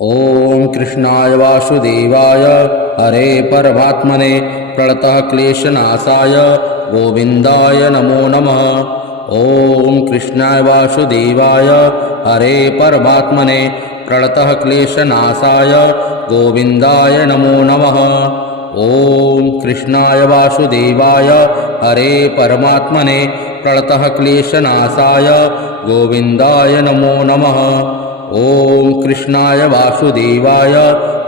ओम कृष्णाय वासुदेवाय हरे परमात्मने प्रणतः क्लेशनाशाय गोविंदाय नमो नमः। ओम कृष्णाय वासुदेवाय हरे परमात्मने प्रणतः क्लेशनाशाय गोविंदाय नमो नमः। ओम कृष्णाय वासुदेवाय हरे परमात्मने प्रणतः क्लेशनाशाय गोविंदाय नमो नमः। ओम कृष्णाय वासुदेवाय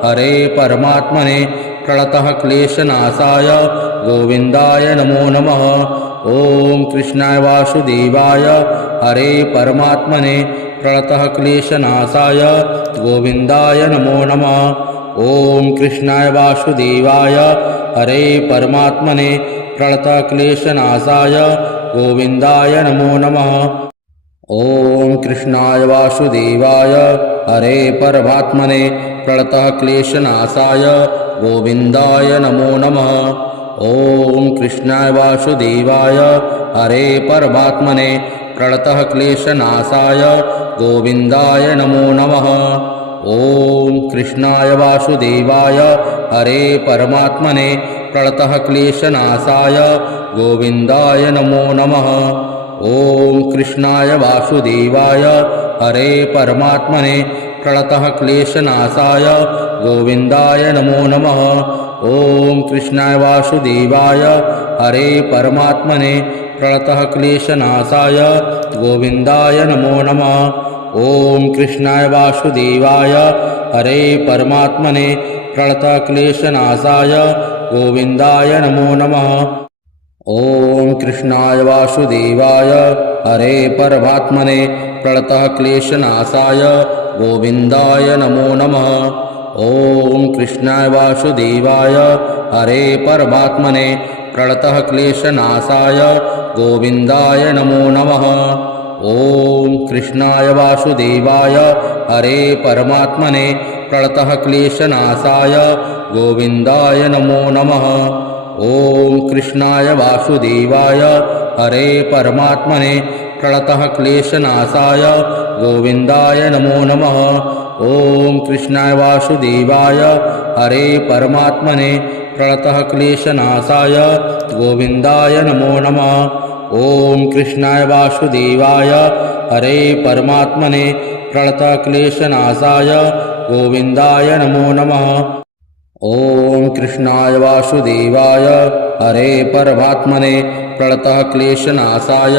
हरे परमात्मने प्रणतः क्लेशनाशाय गोविंदाय नमो नमः। ओम कृष्णाय वासुदेवाय हरे परमात्मने प्रणतः क्लेशनाशाय गोविंदाय नमो नमः। ओम कृष्णाय वासुदेवाय हरे परमात्मने प्रणतः क्लेशनाशाय गोविंदाय नमो नमः। ओम कृष्णाय वासुदेवाय हरे परमात्मने प्रणतः क्लेशनाशाय गोविंदाय नमो नमः। ओम कृष्णाय वासुदेवाय हरे परमात्मने प्रणतः क्लेशनाशाय गोविंदाय नमो नमः। ओम कृष्णाय वासुदेवाय हरे परमात्मने प्रणतः क्लेशनाशाय गोविंदाय नमो नमः। ओम कृष्णाय वासुदेवाय हरे परमात्मने प्रणतः क्लेशनाशाय गोविंदाय नमो नमः। ओम कृष्णाय वासुदेवाय हरे परमात्मने प्रणतः क्लेशनाशाय गोविंदाय नमो नमः। ओम कृष्णाय वासुदेवाय हरे परमात्मने प्रणतः क्लेशनाशाय गोविंदाय नमो नमः। ओम कृष्णाय वासुदेवाय हरे परमात्मने प्रणतः क्लेशनाशाय गोविंदाय नमो नमः। ओम कृष्णाय वासुदेवाय हरे परमात्मने प्रणतः क्लेशनाशाय गोविंदाय नमो नमः। ओम कृष्णाय वासुदेवाय हरे परमात्मने प्रणतः क्लेशनाशाय गोविंदाय नमो नमः। ओम कृष्णाय वासुदेवाय हरे परमात्मने प्रणतः क्लेशनाशाय गोविंदाय नमो नमः। ओम कृष्णाय वासुदेवाय हरे परमात्मने प्रणतः क्लेशनाशाय गोविंदाय नमो नमः। ओम कृष्णाय वासुदेवाय हरे परमात्मने प्रणतः क्लेशनाशाय गोविंदाय नमो नमः। ओम कृष्णाय वासुदेवाय हरे परमात्मने प्रणतः क्लेशनाशाय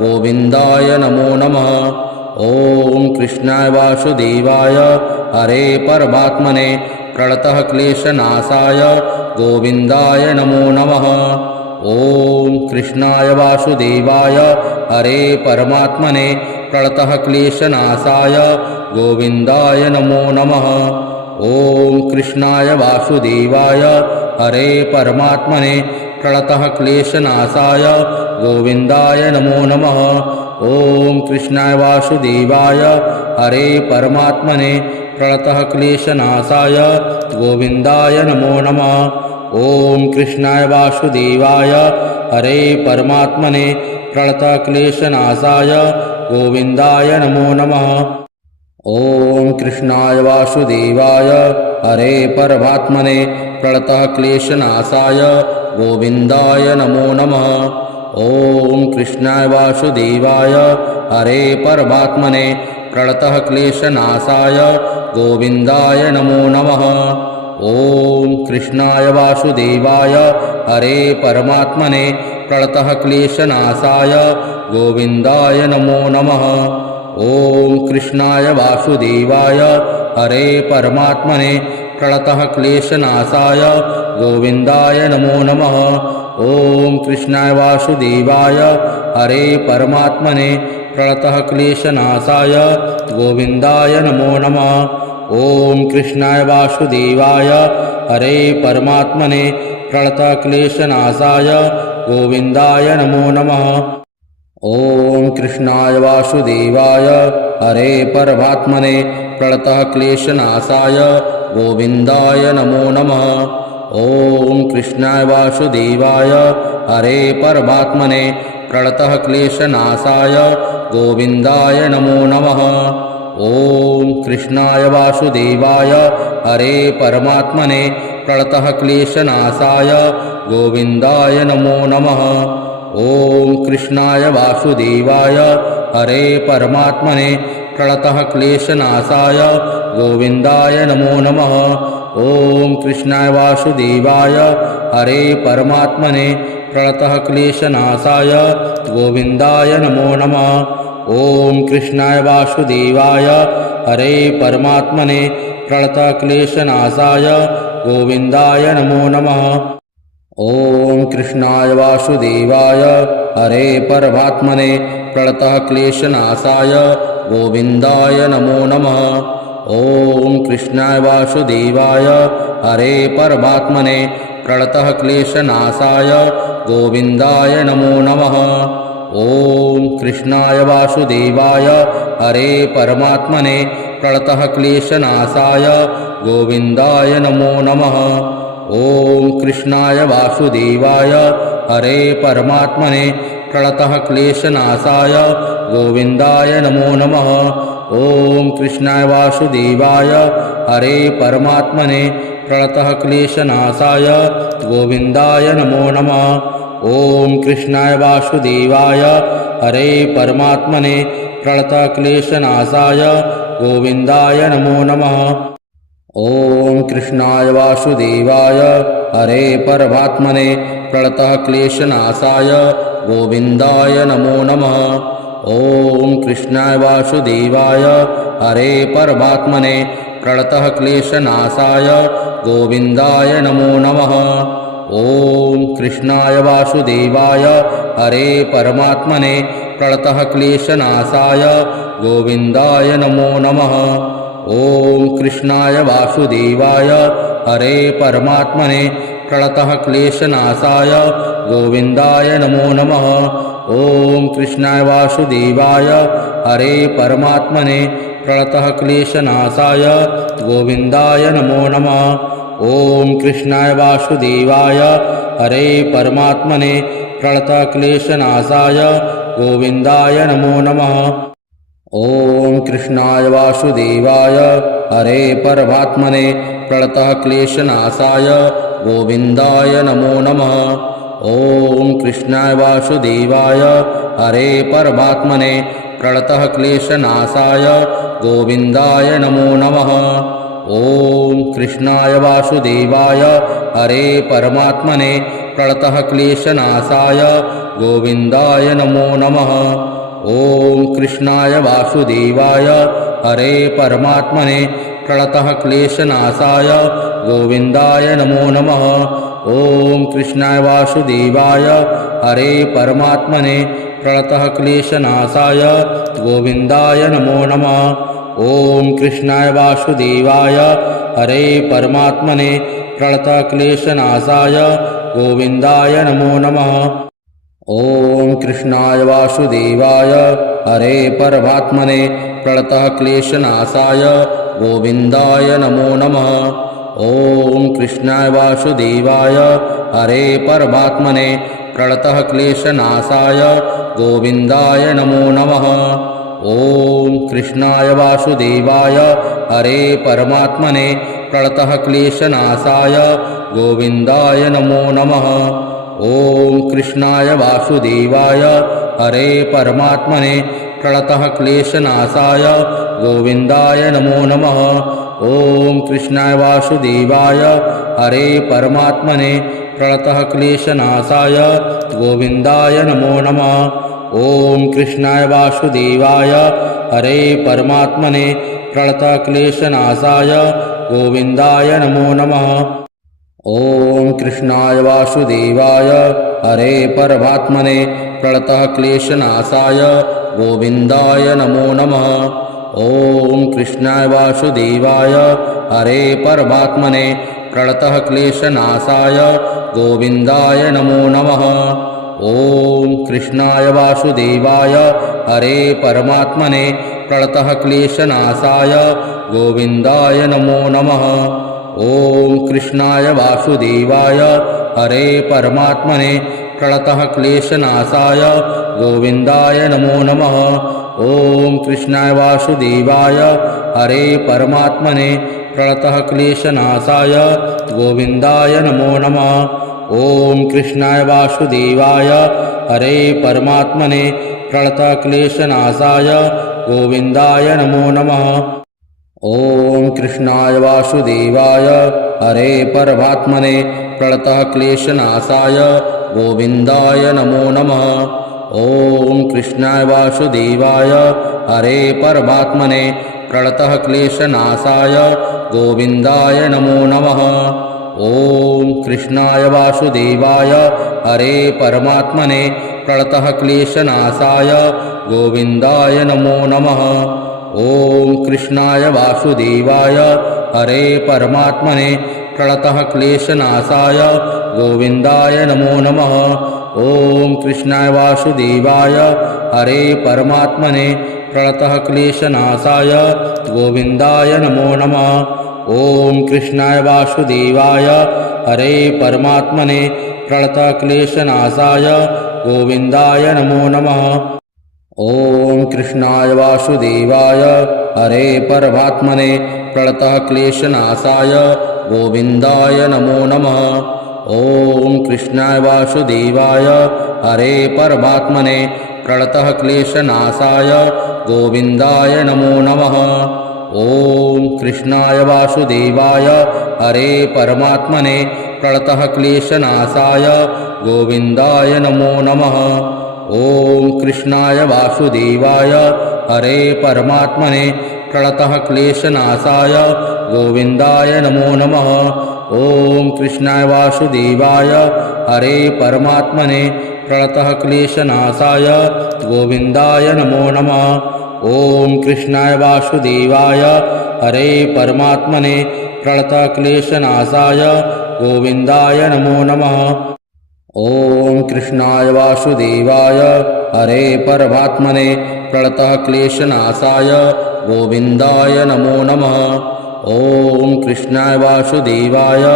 गोविंदाय नमो नमः। ओम कृष्णाय वासुदेवाय हरे परमात्मने प्रणतः क्लेशनाशाय गोविंदाय नमो नमः। ओम कृष्णाय वासुदेवाय हरे परमात्मने प्रणतः क्लेशनाशाय गोविंदाय नमो नमः। ओम कृष्णाय वासुदेवाय हरे परमात्मने प्रणतः क्लेशनाशाय गोविंदाय नमो नमः। ओम कृष्णाय वासुदेवाय हरे परमात्मने प्रणतः क्लेशनाशाय गोविंदाय नमो नमः। ओम कृष्णाय वासुदेवाय हरे परमात्मने प्रणतः क्लेशनाशाय गोविंदाय नमो नमः। ओम कृष्णाय वासुदेवाय हरे परमात्मने प्रणतः क्लेशनाशाय गोविंदाय नमो नमः। ओम कृष्णाय वासुदेवाय हरे परमात्मने प्रणतः क्लेशनाशाय गोविंदाय नमो नमः। ओम कृष्णाय वासुदेवाय हरे परमात्मने प्रणतः क्लेशनाशाय गोविंदाय नमो नमः। ओम कृष्णाय वासुदेवाय हरे परमात्मने प्रणतः क्लेशनाशाय गोविंदाय नमो नमः। ओम कृष्णाय वासुदेवाय हरे परमात्मने प्रणतः क्लेशनाशाय गोविंदाय नमो नमः। ओम कृष्णाय वासुदेवाय हरे परमात्मने प्रणतः क्लेशनाशाय गोविंदाय नमो नमः। ओम कृष्णाय वासुदेवाय हरे परमात्मने प्रणतः क्लेशनाशाय गोविंदाय नमो नमः। ओम कृष्णाय वासुदेवाय हरे परमात्मने प्रणतः क्लेशनाशाय गोविंदाय नमो नमः। ॐ कृष्णाय वासुदेवाय हरे परमात्मने प्रणतः क्लेशनाशाय गोविन्दाय नमो नमः। ॐ कृष्णाय वासुदेवाय हरे परमात्मने प्रणतः क्लेशनाशाय गोविन्दाय नमो नमः। ॐ कृष्णाय वासुदेवाय हरे परमात्मने प्रणतः क्लेशनाशाय गोविन्दाय नमो नमः। ॐ कृष्णाय वासुदेवाय हरे परमात्मने प्रणतः क्लेशनाशाय गोविन्दाय नमो नमः। ॐ कृष्णाय वासुदेवाय हरे परमात्मने प्रणतः क्लेशनाशाय गोविन्दाय नमो नमः। ॐ कृष्णाय वासुदेवाय हरे परमात्मने प्रणतः क्लेशनाशाय गोविन्दाय नमो नमः। ॐ कृष्णाय वासुदेवाय हरे परमात्मने प्रणतः क्लेशनाशाय गोविन्दाय नमो नमः। ॐ कृष्णाय वासुदेवाय हरे परमात्मने प्रणतः क्लेशनाशाय गोविन्दाय नमो नमः। ॐ कृष्णाय वासुदेवाय हरे परमात्मने प्रणतः क्लेशनाशाय गोविन्दाय नमो नमः। ॐ कृष्णाय वासुदेवाय हरे परमात्मने प्रणतः क्लेशनाशाय गोविन्दाय नमो नमः। ॐ कृष्णाय वासुदेवाय हरे परमात्मने प्रणतः क्लेशनाशाय गोविन्दाय नमो नमः। ॐ कृष्णाय वासुदेवाय हरे परमात्मने प्रणतः क्लेशनाशाय गोविन्दाय नमो नमः। ॐ कृष्णाय वासुदेवाय हरे परमात्मने प्रणतः क्लेशनाशाय गोविन्दाय नमो नमः। ॐ कृष्णाय वासुदेवाय हरे परमात्मने प्रणतः क्लेशनाशाय गोविन्दाय नमो नमः। ॐ कृष्णाय वासुदेवाय हरे परमात्मने प्रणतः क्लेशनाशाय गोविन्दाय नमो नमः। ॐ कृष्णाय वासुदेवाय हरे परमात्मने प्रणतः क्लेशनाशाय गोविन्दाय नमो नमः। ॐ कृष्णाय वासुदेवाय हरे परमात्मने प्रणतः क्लेशनाशाय गोविन्दाय नमो नमः। ॐ कृष्णाय वासुदेवाय हरे परमात्मने प्रणतः क्लेशनाशाय गोविन्दाय नमो नमः। ॐ कृष्णाय वासुदेवाय हरे परमात्मने प्रणतः क्लेशनाशाय गोविन्दाय नमो नमः। ॐ कृष्णाय वासुदेवाय हरे परमात्मने प्रणतः क्लेशनाशाय गोविन्दाय नमो नमः। ॐ कृष्णाय वासुदेवाय हरे परमात्मने प्रणतः क्लेशनाशाय गोविन्दाय नमो नमः। ॐ कृष्णाय वासुदेवाय हरे परमात्मने प्रणतः क्लेशनाशाय गोविन्दाय नमो नमः। ॐ कृष्णाय वासुदेवाय हरे परमात्मने प्रणतः क्लेशनाशाय गोविन्दाय नमो नमः। ॐ कृष्णाय वासुदेवाय हरे परमात्मने प्रणतः क्लेशनाशाय गोविन्दाय नमो नमः। ॐ कृष्णाय वासुदेवाय हरे परमात्मने प्रणतः क्लेशनाशाय गोविन्दाय नमो नमः। ॐ कृष्णाय वासुदेवाय हरे परमात्मने प्रणतः क्लेशनाशाय गोविन्दाय नमो नमः। ॐ कृष्णाय वासुदेवाय हरे परमात्मने प्रणतः क्लेशनाशाय गोविन्दाय नमो नमः। ॐ कृष्णाय वासुदेवाय हरे परमात्मने प्रणतः क्लेशनाशाय गोविन्दाय नमो नमः। ॐ कृष्णाय वासुदेवाय हरे परमात्मने प्रणतः क्लेशनाशाय गोविन्दाय नमो नमः। ॐ कृष्णाय वासुदेवाय हरे परमात्मने प्रणतः क्लेशनाशाय गोविन्दाय नमो नमः। ॐ कृष्णाय वासुदेवाय हरे परमात्मने प्रणतः क्लेशनाशाय गोविन्दाय नमो नमः। ॐ कृष्णाय वासुदेवाय हरे परमात्मने प्रणतः क्लेशनाशाय गोविन्दाय नमो नमः। ॐ कृष्णाय वासुदेवाय हरे परमात्मने प्रणतः क्लेशनाशाय गोविन्दाय नमो नमः। ॐ कृष्णाय वासुदेवाय हरे परमात्मने प्रणतः क्लेशनाशाय गोविन्दाय नमो नमः। ॐ कृष्णाय वासुदेवाय हरे परमात्मने प्रणतः क्लेशनाशाय गोविन्दाय नमो नमः। ॐ कृष्णाय वासुदेवाय हरे परमात्मने प्रणतः क्लेशनाशाय गोविन्दाय नमो नमः। ॐ कृष्णाय वासुदेवाय हरे परमात्मने प्रणतः क्लेशनाशाय गोविन्दाय नमो नमः। ॐ कृष्णाय वासुदेवाय हरे परमात्मने प्रणतः क्लेशनाशाय गोविन्दाय नमो नमः। ॐ कृष्णाय वासुदेवाय हरे परमात्मने प्रणतः क्लेशनाशाय गोविन्दाय नमो नमः। ॐ कृष्णाय वासुदेवाय हरे परमात्मने प्रणतः क्लेशनाशाय गोविन्दाय नमो नमः। ॐ कृष्णाय वासुदेवाय हरे परमात्मने प्रणतः क्लेशनाशाय गोविन्दाय नमो नमः। ॐ कृष्णाय वासुदेवाय हरे परमात्मने प्रणतः क्लेशनाशाय गोविन्दाय नमो नमः। ॐ कृष्णाय वासुदेवाय हरे परमात्मने प्रणतः क्लेशनाशाय गोविन्दाय नमो नमः। ॐ कृष्णाय वासुदेवाय हरे परमात्मने प्रणतः क्लेशनाशाय गोविन्दाय नमो नमः। ॐ कृष्णाय वासुदेवाय हरे परमात्मने प्रणतः क्लेशनाशाय गोविन्दाय नमो नमः। ॐ कृष्णाय वासुदेवाय हरे परमात्मने प्रणतः क्लेशनाशाय गोविन्दाय नमो नमः। ॐ कृष्णाय वासुदेवाय हरे परमात्मने प्रणतः क्लेशनाशाय गोविन्दाय नमो नमः। ॐ कृष्णाय वासुदेवाय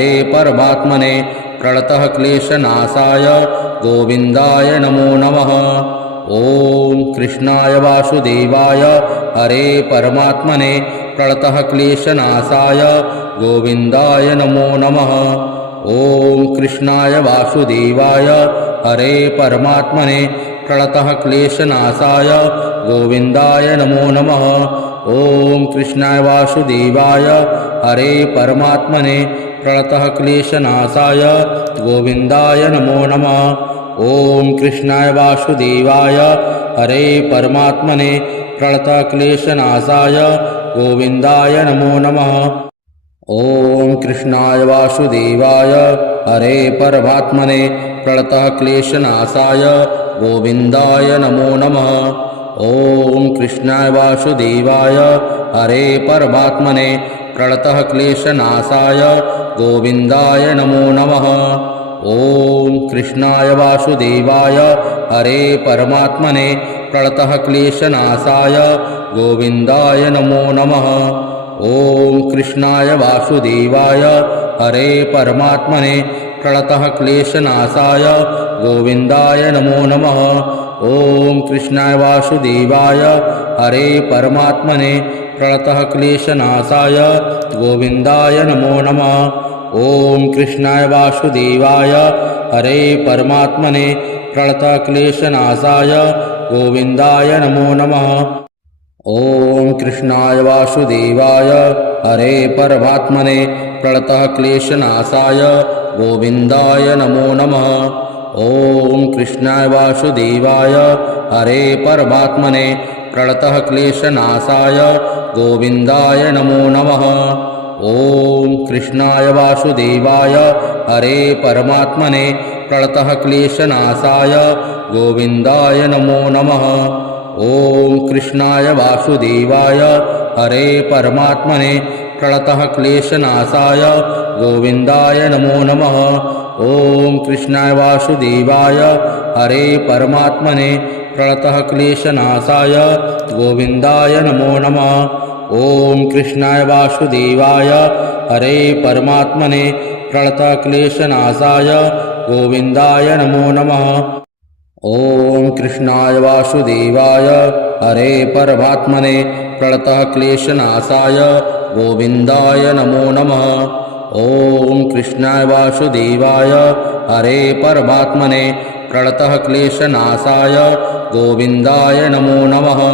हरे परमात्मने प्रणतः क्लेशनाशाय गोविन्दाय नमो नमः। ॐ कृष्णाय वासुदेवाय हरे परमात्मने प्रणतः क्लेशनाशाय गोविन्दाय नमो नमः। ॐ कृष्णाय वासुदेवाय हरे परमात्मने प्रणतः क्लेशनाशाय गोविन्दाय नमो नमः। ॐ कृष्णाय वासुदेवाय हरे परमात्मने प्रणतः क्लेशनाशाय गोविन्दाय नमो नमः। ॐ कृष्णाय वासुदेवाय हरे परमात्मने प्रणतः क्लेशनाशाय गोविन्दाय नमो नमः। ॐ कृष्णाय वासुदेवाय हरे परमात्मने प्रणतः क्लेशनाशाय गोविन्दाय नमो नमः। ॐ कृष्णाय वासुदेवाय हरे परमात्मने प्रणतः क्लेशनाशाय गोविन्दाय नमो नमः। ॐ कृष्णाय वासुदेवाय हरे परमात्मने प्रणतः क्लेशनाशाय गोविन्दाय नमो नमः। ॐ कृष्णाय वासुदेवाय हरे परमात्मने प्रणतः क्लेशनाशाय गोविन्दाय नमो नमः। ॐ कृष्णाय वासुदेवाय हरे परमात्मने प्रणतः क्लेशनाशाय गोविन्दाय नमो नमः। ॐ कृष्णाय वासुदेवाय हरे परमात्मने प्रणतः क्लेशनाशाय गोविन्दाय नमो नमः। ॐ कृष्णाय वासुदेवाय हरे परमात्मने प्रणतः क्लेशनाशाय गोविन्दाय नमो नमः। ॐ कृष्णाय वासुदेवाय हरे परमात्मने प्रणतः क्लेशनाशाय गोविन्दाय नमो नमः। ॐ कृष्णाय वासुदेवाय हरे परमात्मने प्रणतः क्लेशनाशाय गोविन्दाय नमो नमः। ॐ कृष्णाय वासुदेवाय हरे परमात्मने प्रणतः क्लेशनाशाय गोविन्दाय नमो नमः। ॐ कृष्णाय वासुदेवाय हरे परमात्मने प्रणतः क्लेशनाशाय गोविन्दाय नमो नमः। ॐ कृष्णाय वासुदेवाय हरे परमात्मने प्रणतः क्लेशनाशाय गोविन्दाय नमो नमः। ॐ कृष्णाय वासुदेवाय हरे परमात्मने प्रणतः क्लेशनाशाय गोविन्दाय नमो नमः। ॐ कृष्णाय वासुदेवाय हरे परमात्मने प्रणतः क्लेशनाशाय गोविन्दाय नमो नमः।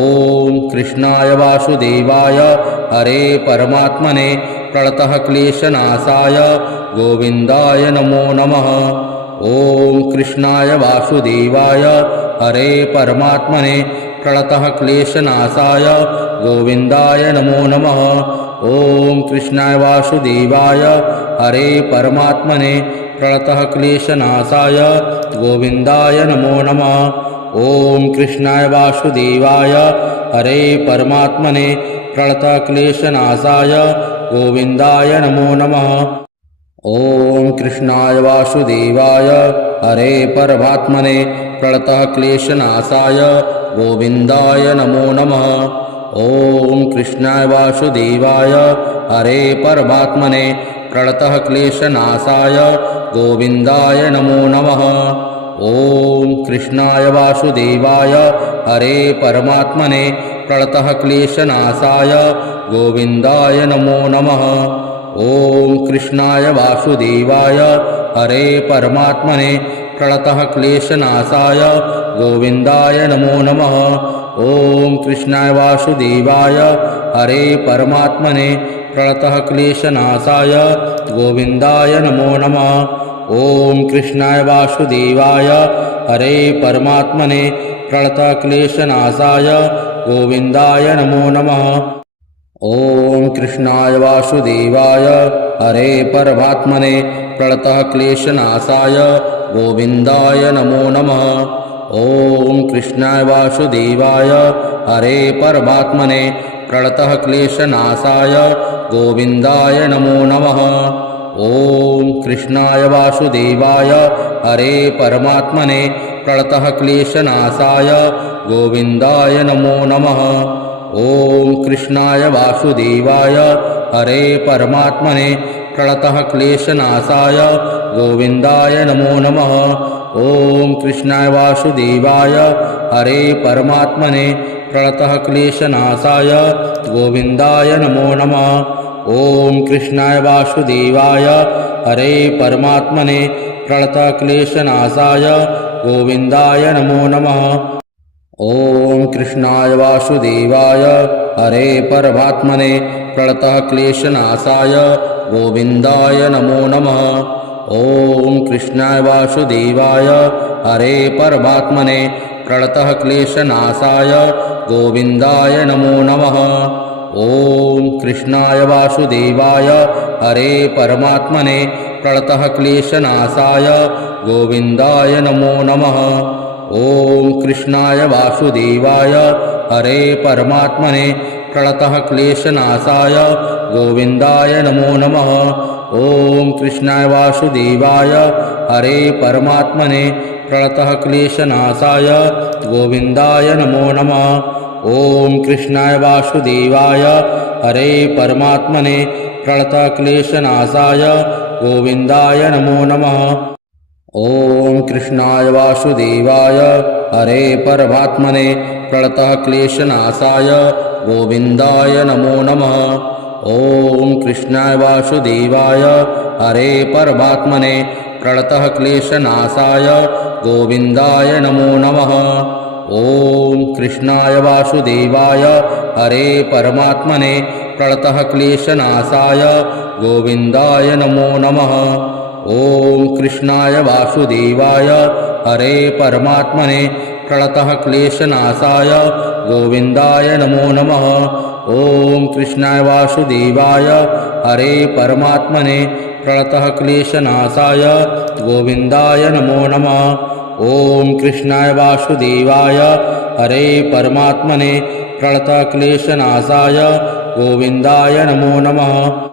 ॐ कृष्णाय वासुदेवाय हरे परमात्मने प्रणतः क्लेशनाशाय गोविन्दाय नमो नमः। ॐ कृष्णाय वासुदेवाय हरे परमात्मने प्रणतः क्लेशनाशाय गोविन्दाय नमो नमः। ॐ कृष्णाय वासुदेवाय हरे परमात्मने प्रणतः क्लेशनाशाय गोविन्दाय नमो नमः। ॐ कृष्णाय वासुदेवाय हरे परमात्मने प्रणतः क्लेशनाशाय गोविन्दाय नमो नमः। ॐ कृष्णाय वासुदेवाय हरे परमात्मने प्रणतः क्लेशनाशाय गोविन्दाय नमो नमः। ॐ कृष्णाय वासुदेवाय हरे परमात्मने प्रणतः क्लेशनाशाय गोविन्दाय नमो नमः। ॐ कृष्णाय वासुदेवाय हरे परमात्मने प्रणतः क्लेशनाशाय गोविन्दाय नमो नमः। ॐ कृष्णाय वासुदेवाय हरे परमात्मने प्रणतः क्लेशनाशाय गोविन्दाय नमो नमः। ॐ कृष्णाय वासुदेवाय हरे परमात्मने प्रणतः क्लेशनाशाय गोविन्दाय नमो नमः। ॐ कृष्णाय वासुदेवाय हरे परमात्मने प्रणतः क्लेशनाशाय गोविन्दाय नमो नमः। ॐ कृष्णाय वासुदेवाय हरे परमात्मने प्रणतः क्लेशनाशाय गोविन्दाय नमो नमः। ॐ कृष्णाय वासुदेवाय हरे परमात्मने प्रणतः क्लेशनाशाय गोविन्दाय नमो नमः। ॐ कृष्णाय वासुदेवाय हरे परमात्मने प्रणतः क्लेशनाशाय गोविन्दाय नमो नमः। ॐ कृष्णाय वासुदेवाय हरे परमात्मने प्रणतः क्लेशनाशाय गोविन्दाय नमो नमः। ॐ कृष्णाय वासुदेवाय हरे परमात्मने प्रणतः क्लेशनाशाय गोविन्दाय नमो नमः। ॐ कृष्णाय वासुदेवाय हरे परमात्मने प्रणतः क्लेशनाशाय गोविन्दाय नमो नमः। ॐ कृष्णाय वासुदेवाय हरे परमात्मने प्रणतः क्लेशनाशाय गोविन्दाय नमो नमः। ॐ कृष्णाय वासुदेवाय हरे परमात्मने प्रणतः क्लेशनाशाय गोविन्दाय नमो नमः। ॐ कृष्णाय वासुदेवाय हरे परमात्मने प्रणतः क्लेशनाशाय गोविन्दाय नमो नमः। ॐ कृष्णाय वासुदेवाय हरे परमात्मने प्रणतः क्लेशनाशाय गोविन्दाय नमो नमः। ॐ कृष्णाय वासुदेवाय हरे परमात्मने प्रणतः क्लेशनाशाय गोविन्दाय नमो नमः। ॐ कृष्णाय वासुदेवाय हरे परमात्मने प्रणतः क्लेशनाशाय गोविन्दाय नमो नमः। ॐ कृष्णाय वासुदेवाय हरे परमात्मने प्रणतः क्लेशनाशाय गोविन्दाय नमो नमः। ॐ कृष्णाय वासुदेवाय हरे परमात्मने प्रणतः क्लेशनाशाय गोविन्दाय नमो नमः। ॐ कृष्णाय वासुदेवाय हरे परमात्मने प्रणतः क्लेशनाशाय गोविन्दाय नमो नमः। ॐ कृष्णाय वासुदेवाय हरे परमात्मने प्रणतः क्लेशनाशाय गोविन्दाय नमो नमः। ॐ कृष्णाय वासुदेवाय हरे परमात्मने प्रणतः क्लेशनाशाय गोविन्दाय नमो नमः। ॐ कृष्णाय वासुदेवाय हरे परमात्मने प्रणतः क्लेशनाशाय गोविन्दाय नमो नमः।